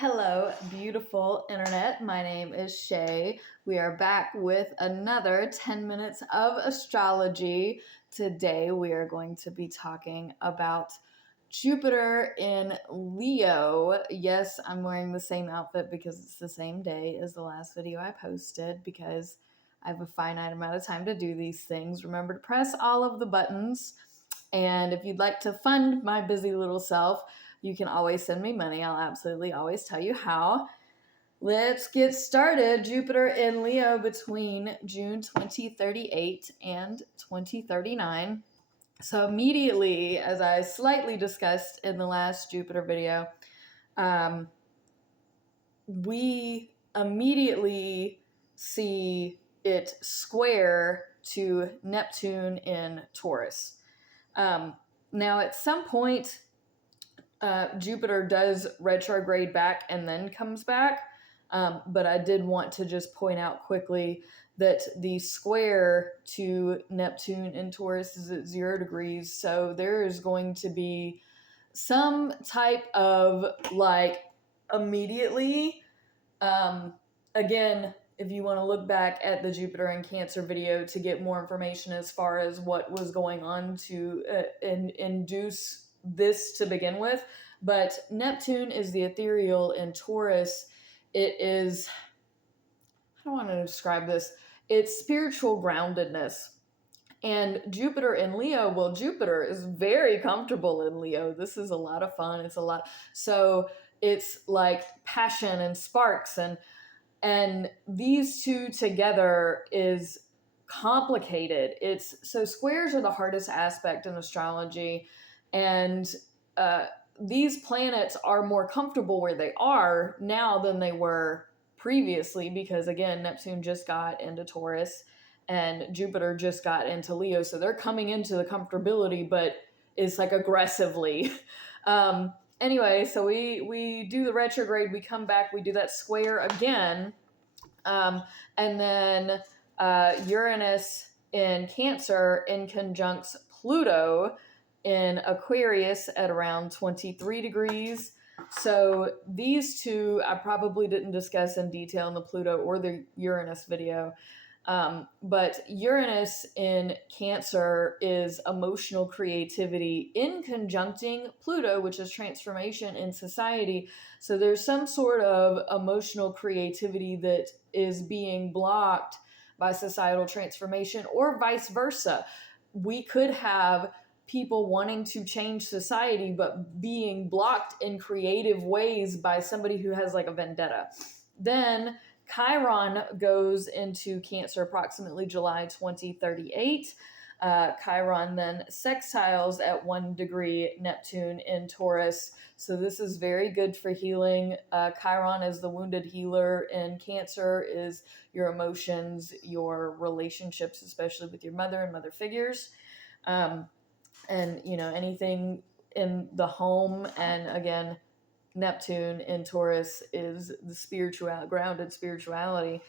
Hello, beautiful internet. My name is Shay. We are back with another 10 minutes of astrology. Today, we are going to be talking about Jupiter in Leo. Yes, I'm wearing the same outfit because it's the same day as the last video I posted because I have a finite amount of time to do these things. Remember to press all of the buttons. And if you'd like to fund my busy little self, you can always send me money. I'll absolutely always tell you how. Let's get started. Jupiter in Leo between June 2038 and 2039. So immediately, as I slightly discussed in the last Jupiter video, we immediately see it square to Neptune in Taurus. Now, at some point, Jupiter does retrograde back and then comes back. But I did want to just point out quickly that the square to Neptune in Taurus is at 0 degrees. So there is going to be some type of immediately. Again, if you want to look back at the Jupiter and Cancer video to get more information as far as what was going on to induce this to begin with. But Neptune is the ethereal in Taurus. It is, I don't want to describe this, it's spiritual groundedness. And Jupiter in Leo, well, Jupiter is very comfortable in Leo. This is a lot of fun. It's a lot. So it's like passion and sparks, and these two together is complicated. It's so squares are the hardest aspect in astrology, and these planets are more comfortable where they are now than they were previously because, again, Neptune just got into Taurus and Jupiter just got into Leo. So they're coming into the comfortability, but it's like aggressively. Anyway, so we do the retrograde, we come back, we do that square again. And then Uranus in Cancer in conjuncts Pluto in Aquarius at around 23 degrees. So these two I probably didn't discuss in detail in the Pluto or the Uranus video. But Uranus in Cancer is emotional creativity in conjuncting Pluto, which is transformation in society. So there's some sort of emotional creativity that is being blocked by societal transformation, or vice versa. We could have people wanting to change society but being blocked in creative ways by somebody who has like a vendetta. Then Chiron goes into Cancer approximately July 2038. Chiron then sextiles at 1 degree Neptune in Taurus. So this is very good for healing. Chiron is the wounded healer, and Cancer is your emotions, your relationships, especially with your mother and mother figures. And, anything in the home. And again, Neptune in Taurus is the grounded spirituality.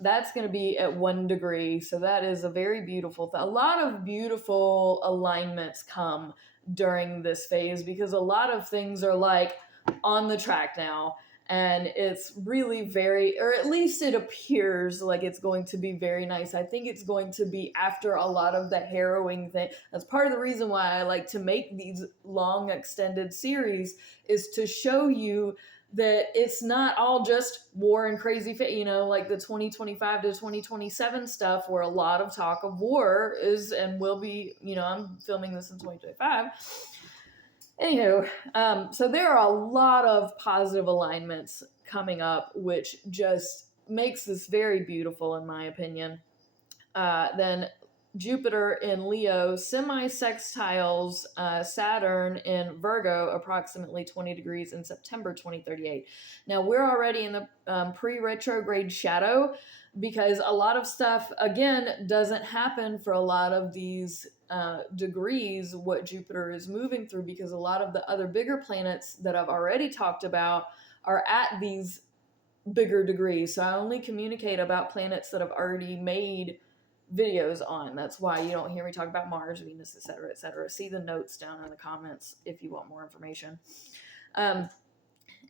That's going to be at 1 degree. So that is a very beautiful thing. A lot of beautiful alignments come during this phase because a lot of things are like on the track now. And it's really or at least it appears like it's going to be very nice. I think it's going to be after a lot of the harrowing thing. That's part of the reason why I like to make these long extended series, is to show you that it's not all just war and crazy, like the 2025 to 2027 stuff where a lot of talk of war is and will be, I'm filming this in 2025. Anywho, so there are a lot of positive alignments coming up, which just makes this very beautiful, in my opinion. Then Jupiter in Leo semi-sextiles Saturn in Virgo approximately 20 degrees in September 2038. Now, we're already in the pre-retrograde shadow because a lot of stuff, again, doesn't happen for a lot of these degrees, what Jupiter is moving through, because a lot of the other bigger planets that I've already talked about are at these bigger degrees. So I only communicate about planets that I've already made videos on. That's why you don't hear me talk about Mars, Venus, etc., etc. See the notes down in the comments if you want more information.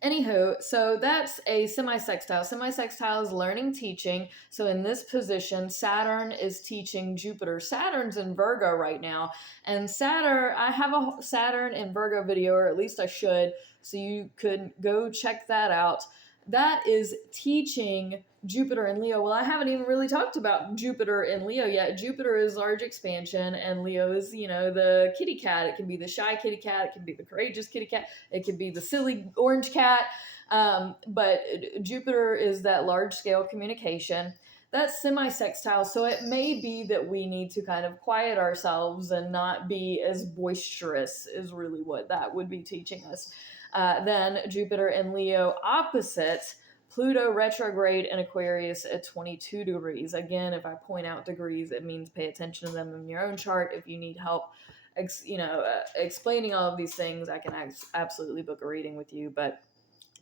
Anywho, so that's a semi-sextile. Semi-sextile is learning, teaching. So in this position, Saturn is teaching Jupiter. Saturn's in Virgo right now. And I have a Saturn in Virgo video, or at least I should, so you could go check that out. That is teaching Jupiter in Leo. Well, I haven't even really talked about Jupiter in Leo yet. Jupiter is large expansion, and Leo is, the kitty cat. It can be the shy kitty cat. It can be the courageous kitty cat. It can be the silly orange cat. But Jupiter is that large scale communication. That's semi-sextile, so it may be that we need to kind of quiet ourselves and not be as boisterous, is really what that would be teaching us. Then Jupiter in Leo opposite Pluto retrograde in Aquarius at 22 degrees. Again, if I point out degrees, it means pay attention to them in your own chart. If you need help, explaining all of these things, I can absolutely book a reading with you. But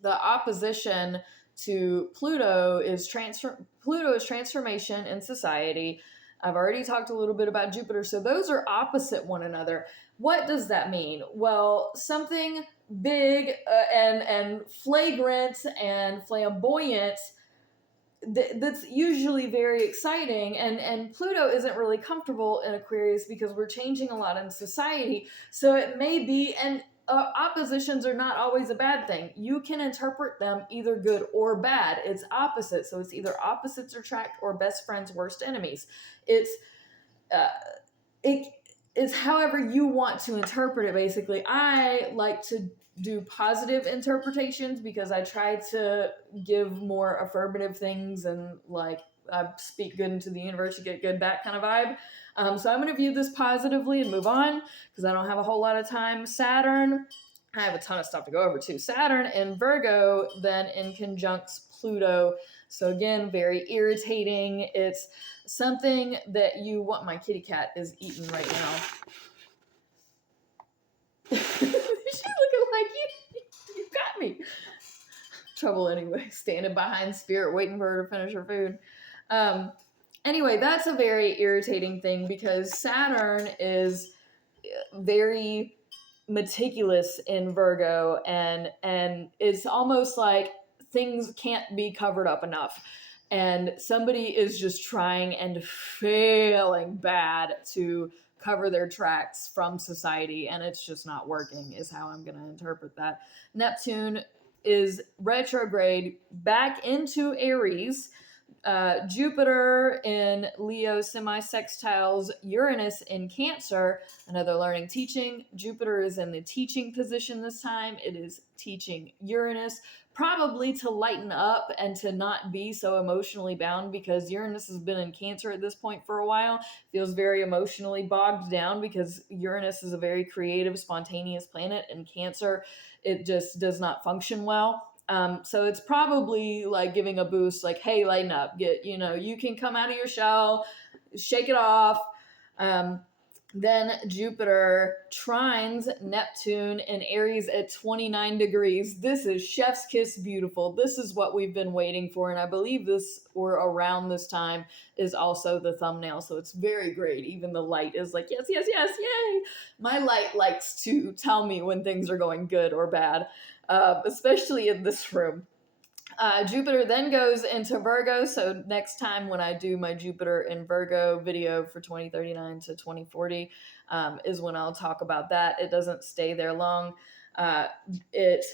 the opposition to Pluto is transformation in society. I've already talked a little bit about Jupiter, so those are opposite one another. What does that mean? Well, something big and flagrant and flamboyant that's usually very exciting, and Pluto isn't really comfortable in Aquarius because we're changing a lot in society, so it may be, and oppositions are not always a bad thing. You can interpret them either good or bad. It's opposite, so it's either opposites attract or best friends worst enemies. It's however you want to interpret it. Basically, I like to do positive interpretations because I try to give more affirmative things, and like I speak good into the universe, you get good back kind of vibe. So I'm going to view this positively and move on because I don't have a whole lot of time. Saturn, I have a ton of stuff to go over too. Saturn in Virgo then in conjuncts Pluto. So again, very irritating. It's something that you want. My kitty cat is eating right now. She's looking like you got me. Trouble anyway, standing behind Spirit, waiting for her to finish her food. Anyway, that's a very irritating thing because Saturn is very meticulous in Virgo, and it's almost like things can't be covered up enough. And somebody is just trying and failing bad to cover their tracks from society, and it's just not working, is how I'm going to interpret that. Neptune is retrograde back into Aries. Jupiter in Leo semi-sextiles Uranus in Cancer, another learning teaching. Jupiter is in the teaching position this time. It is teaching Uranus, probably to lighten up and to not be so emotionally bound, because Uranus has been in Cancer at this point for a while. Feels very emotionally bogged down because Uranus is a very creative, spontaneous planet, and Cancer, it just does not function well. So it's probably like giving a boost, like, hey, lighten up, you can come out of your shell, shake it off. Then Jupiter trines Neptune in Aries at 29 degrees. This is chef's kiss beautiful. This is what we've been waiting for, and I believe this, or around this time, is also the thumbnail, so it's very great. Even the light is like, yes, yes, yes, yay! My light likes to tell me when things are going good or bad. Especially in this room. Jupiter then goes into Virgo, so next time when I do my Jupiter in Virgo video for 2039 to 2040 is when I'll talk about that. It doesn't stay there long. It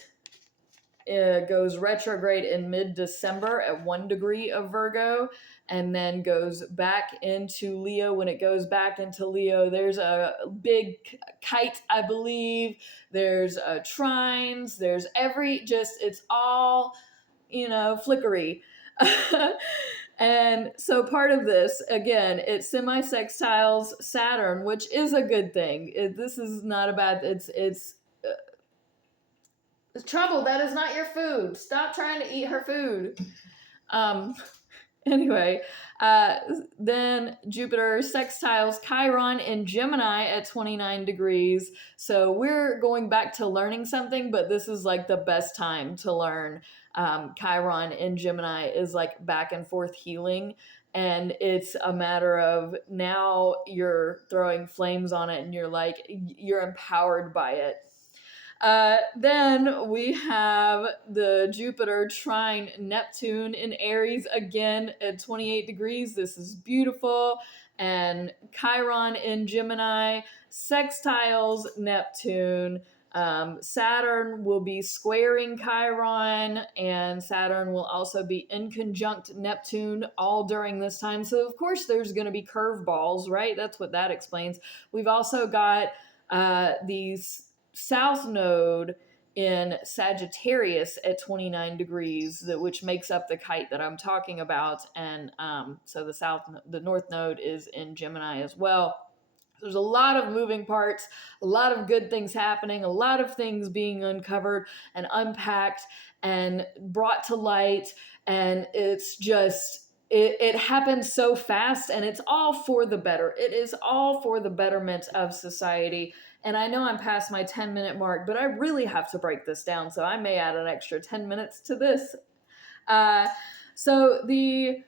goes retrograde in mid-December at 1 degree of Virgo, and then goes back into Leo. When it goes back into Leo, there's a big kite, I believe. There's trines. There's it's all, flickery. And so part of this, again, it's semi-sextiles Saturn, which is a good thing. This is not a bad, it's trouble. That is not your food. Stop trying to eat her food. Anyway, then Jupiter sextiles Chiron in Gemini at 29 degrees. So we're going back to learning something, but this is like the best time to learn. Chiron in Gemini is like back and forth healing. And it's a matter of now you're throwing flames on it and you're empowered by it. Then we have the Jupiter trine Neptune in Aries again at 28 degrees. This is beautiful. And Chiron in Gemini sextiles Neptune. Saturn will be squaring Chiron, and Saturn will also be in conjunct Neptune all during this time. So, of course, there's going to be curveballs, right? That's what that explains. We've also got these South Node in Sagittarius at 29 degrees, which makes up the kite that I'm talking about. And so the North Node is in Gemini as well. There's a lot of moving parts, a lot of good things happening, a lot of things being uncovered and unpacked and brought to light. And it's just, it happens so fast, and it's all for the better. It is all for the betterment of society. And I know I'm past my 10-minute mark, but I really have to break this down. So I may add an extra 10 minutes to this. So the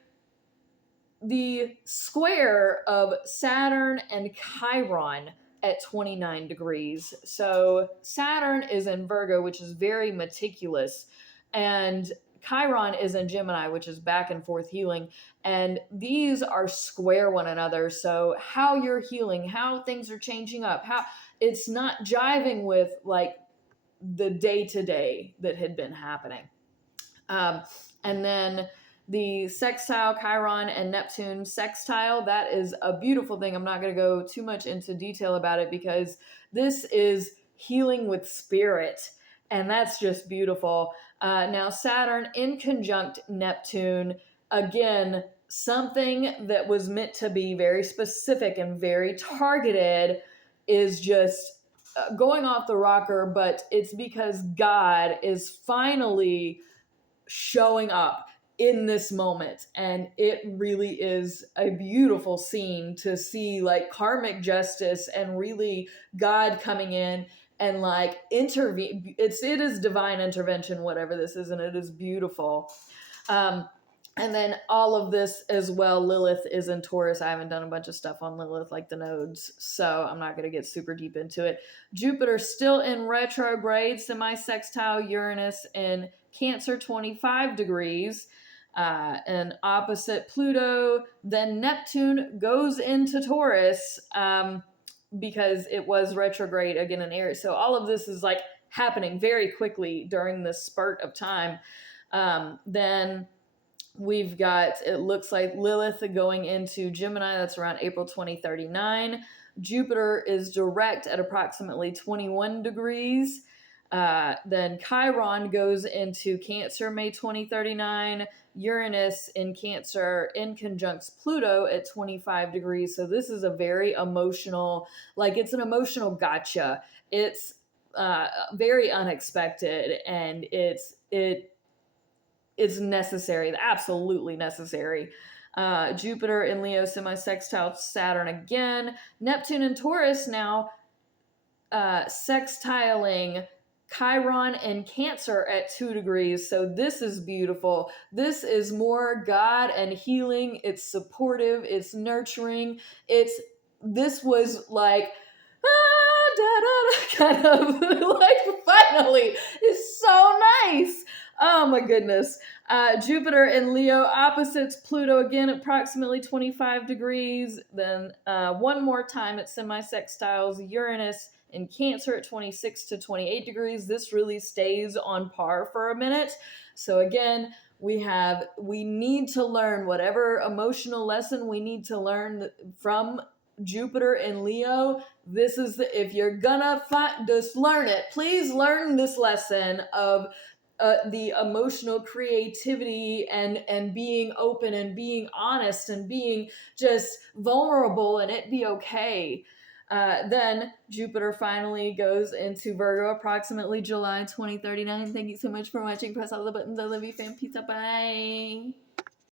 square of Saturn and Chiron at 29 degrees. So Saturn is in Virgo, which is very meticulous, and Chiron is in Gemini, which is back and forth healing. And these are square one another. So how you're healing, how things are changing up, how it's not jiving with like the day-to-day that had been happening. And then the sextile Chiron and Neptune sextile, that is a beautiful thing. I'm not going to go too much into detail about it because this is healing with spirit, and that's just beautiful. Now, Saturn in conjunct Neptune, again, something that was meant to be very specific and very targeted is just going off the rocker, but it's because God is finally showing up in this moment, and it really is a beautiful scene to see, like, karmic justice and really God coming in and like intervene. It is divine intervention, whatever this is, and it is beautiful. And then all of this as well, Lilith is in Taurus. I haven't done a bunch of stuff on Lilith, like the nodes, so I'm not going to get super deep into it. Jupiter still in retrograde, semi-sextile Uranus in Cancer, 25 degrees, and opposite Pluto. Then Neptune goes into Taurus because it was retrograde again in Aries. So all of this is like happening very quickly during this spurt of time. Then we've got, it looks like Lilith going into Gemini. That's around April 2039. Jupiter is direct at approximately 21 degrees. Then Chiron goes into Cancer, May 2039. Uranus in Cancer in conjuncts Pluto at 25 degrees. So this is a very emotional, like it's an emotional gotcha. It's very unexpected, and it's necessary, absolutely necessary. Jupiter in Leo semi-sextile Saturn again. Neptune in Taurus now sextiling Chiron and Cancer at 2 degrees. So this is beautiful. This is more God and healing. It's supportive. It's nurturing. This was like, kind of like finally. It's so nice. Oh my goodness. Jupiter in Leo opposites Pluto again, approximately 25 degrees. Then one more time at semi-sextiles Uranus in Cancer at 26 to 28 degrees. This really stays on par for a minute. So again, we need to learn whatever emotional lesson we need to learn from Jupiter in Leo. This is if you're gonna just learn it. Please learn this lesson of the emotional creativity and being open and being honest and being just vulnerable, and it be okay. Then Jupiter finally goes into Virgo approximately July 2039. Thank you so much for watching. Press all the buttons. I love you, fam. Peace out. Bye.